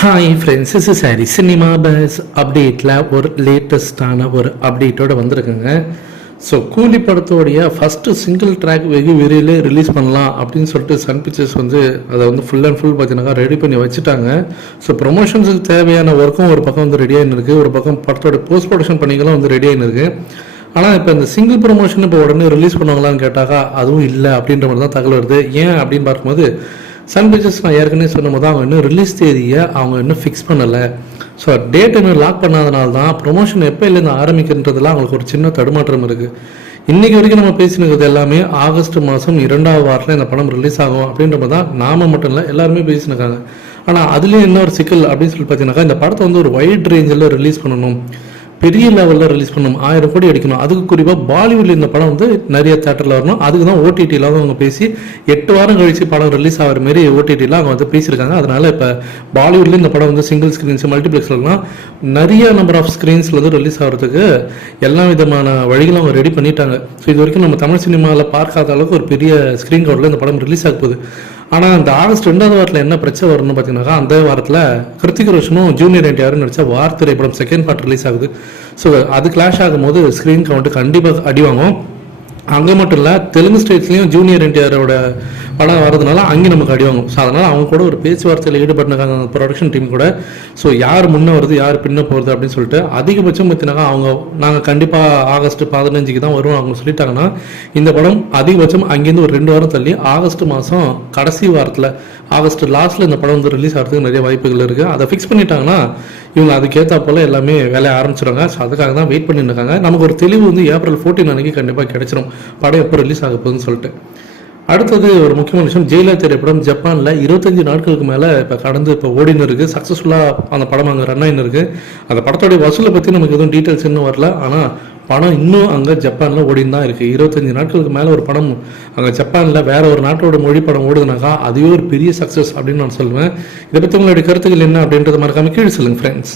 Hi friends is சாரி cinema buzz அப்டேட்டில் ஒரு லேட்டஸ்டான ஒரு அப்டேட்டோட வந்திருக்குங்க. ஸோ கூலி படத்தோடைய ஃபஸ்ட்டு சிங்கிள் ட்ராக் வெகு விரைவில் ரிலீஸ் பண்ணலாம் அப்படின்னு சொல்லிட்டு சன் பிக்சர்ஸ் வந்து அதை வந்து ஃபுல் அண்ட் ஃபுல் பார்த்தீங்கன்னா ரெடி பண்ணி வச்சுட்டாங்க. ஸோ ப்ரொமோஷன்ஸுக்கு தேவையான ஒர்க்கும் ஒரு பக்கம் வந்து ரெடி இருக்குது ஒரு பக்கம் படத்தோட போஸ்ட் ப்ரொடக்ஷன் பண்ணிக்கலாம் வந்து ரெடியாகின்னு இருக்குது ஆனால் இப்போ இந்த சிங்கிள் ப்ரொமோஷன் இப்போ உடனே ரிலீஸ் பண்ணுவாங்களான்னு கேட்டாக்கா அதுவும் இல்லை அப்படின்ற மாதிரி தான் தகவல் வருது. ஏன் அப்படின்னு பார்க்கும்போது சன் பிக்சர்ஸ் நான் ஏற்கனவே சொன்னபோது அவங்க இன்னும் ரிலீஸ் தேதியை அவங்க இன்னும் ஃபிக்ஸ் பண்ணலை. ஸோ டேட் இன்னும் லாக் பண்ணாதனால தான் ப்ரொமோஷன் எப்போ இல்லைன்னு ஆரம்பிக்கின்றதுலாம் அவங்களுக்கு ஒரு சின்ன தடுமாற்றம் இருக்குது இன்றைக்கி வரைக்கும் நம்ம பேசினுக்கிறது எல்லாமே ஆகஸ்ட் மாதம் இரண்டாவது வாரத்தில் இந்த படம் ரிலீஸ் ஆகும் அப்படின்ற தான் நாம மட்டும் இல்லை எல்லாருமே பேசினிருக்காங்க ஆனால் அதுலேயும் என்ன ஒரு சிக்கல் அப்படின்னு சொல்லி பார்த்தீங்கன்னாக்கா இந்த படத்தை வந்து ஒரு வைட் ரேஞ்சில் ரிலீஸ் பண்ணணும். பெரிய லெவலில் ரிலீஸ் பண்ணணும். ஆயிரம் கோடி அடிக்கணும். அதுக்கு குறிப்பாக பாலிவுட்ல இந்த படம் வந்து நிறைய தேட்டரில் வரணும். அதுக்கு தான் ஓடிடியில் அவங்க பேசி எட்டு வாரம் கழிச்சு படம் ரிலீஸ் ஆகிற மாரி ஓடிடியில் அவங்க வந்து பேசியிருக்காங்க. அதனால இப்போ பாலிவுட்ல இந்த படம் வந்து சிங்கிள் ஸ்க்ரீன்ஸ் மல்டிப்ளெக்ஸ்லாம் நிறைய நம்பர் ஆஃப் ஸ்க்ரீன்ஸில் வந்து ரிலீஸ் ஆகிறதுக்கு எல்லா விதமான வழிகளும் அவங்க ரெடி பண்ணிட்டாங்க. ஸோ இது வரைக்கும் நம்ம தமிழ் சினிமாவில் பார்க்காத அளவுக்கு ஒரு பெரிய ஸ்க்ரீன் கவுண்டில் இந்த படம் ரிலீஸ் ஆக போகுது. ஆனால் அந்த ஆகஸ்ட் ரெண்டாவது வாரத்தில் என்ன பிரச்சனை வரும்னு பார்த்தீங்கன்னாக்கா அந்த வாரத்தில் கிருத்திக் ரோஷனும் ஜூனியர் என்டிஆரும் நடிச்ச வார் திரைப்படம் செகண்ட் பார்ட் ரிலீஸ் ஆகுது. ஸோ அது கிளாஷ் ஆகும்போது ஸ்க்ரீன் கவுண்ட் கண்டிப்பாக அடி வாங்கும். அங்கே மட்டும் இல்லை தெலுங்கு ஸ்டேட்ஸ்லேயும் ஜூனியர் என்டிஆரோட படம் வரதுனால அங்கே நமக்கு அடி வாங்கும். ஸோ அதனால் அவங்க கூட ஒரு பேச்சுவார்த்தையில் ஈடுபட்டிருக்காங்க அந்த ப்ரொடக்ஷன் டீம் கூட. ஸோ யார் முன்னே வருது யார் பின்ன போகிறது அப்படின்னு சொல்லிட்டு அதிகபட்சம் பார்த்தீங்கன்னா அவங்க நாங்கள் கண்டிப்பாக ஆகஸ்ட் பதினஞ்சுக்கு தான் வருவோம் அவங்க சொல்லிட்டாங்கன்னா இந்த படம் அதிகபட்சம் அங்கேருந்து ஒரு ரெண்டு வாரம் தள்ளி ஆகஸ்ட் மாதம் கடைசி வாரத்தில் ஆகஸ்ட் லாஸ்ட்டில் இந்த படம் வந்து ரிலீஸ் ஆகிறதுக்கு நிறைய வாய்ப்புகள் இருக்குது அதை ஃபிக்ஸ் பண்ணிட்டாங்கன்னா இவங்க அதுக்கேற்ற போல் எல்லாமே வேலையை ஆரம்பிச்சிடுவாங்க ஸோ அதுக்காக தான் வெயிட் பண்ணிட்டு இருக்காங்க. நமக்கு ஒரு தெளிவு வந்து ஏப்ரல் ஃபோர்டீன் அன்னைக்கு கண்டிப்பாக கிடைச்சிரும். படம் எப்போ ரிலீஸ் ஆக போகுதுன்னு சொல்லிட்டு. அடுத்தது ஒரு முக்கியமான விஷயம் ஜெயிலர் திரைப்படம் ஜப்பானில் இருபத்தஞ்சு நாட்களுக்கு மேலே இப்போ கடந்து இப்போ ஓடின்னு இருக்குது சக்ஸஸ்ஃபுல்லாக அந்த படம் அங்கே ரன் ஆகினு இருக்குது அந்த படத்தோடைய வசூலை பற்றி நமக்கு எதுவும் டீட்டெயில்ஸ் இன்னும் வரல. ஆனால் படம் இன்னும் அங்கே ஜப்பானில் ஓடின்னு தான் இருக்குது இருபத்தஞ்சு நாட்களுக்கு மேலே ஒரு படம் அங்கே ஜப்பானில் வேற ஒரு நாட்டோட மொழி படம் ஓடுதுனாக்கா அதுவே ஒரு பெரிய சக்ஸஸ் அப்படின்னு நான் சொல்லுவேன். இதை பற்றி உங்களுடைய கருத்துக்கள் என்ன அப்படின்றத மறக்காம கீழே சொல்லுங்கள் ஃப்ரெண்ட்ஸ்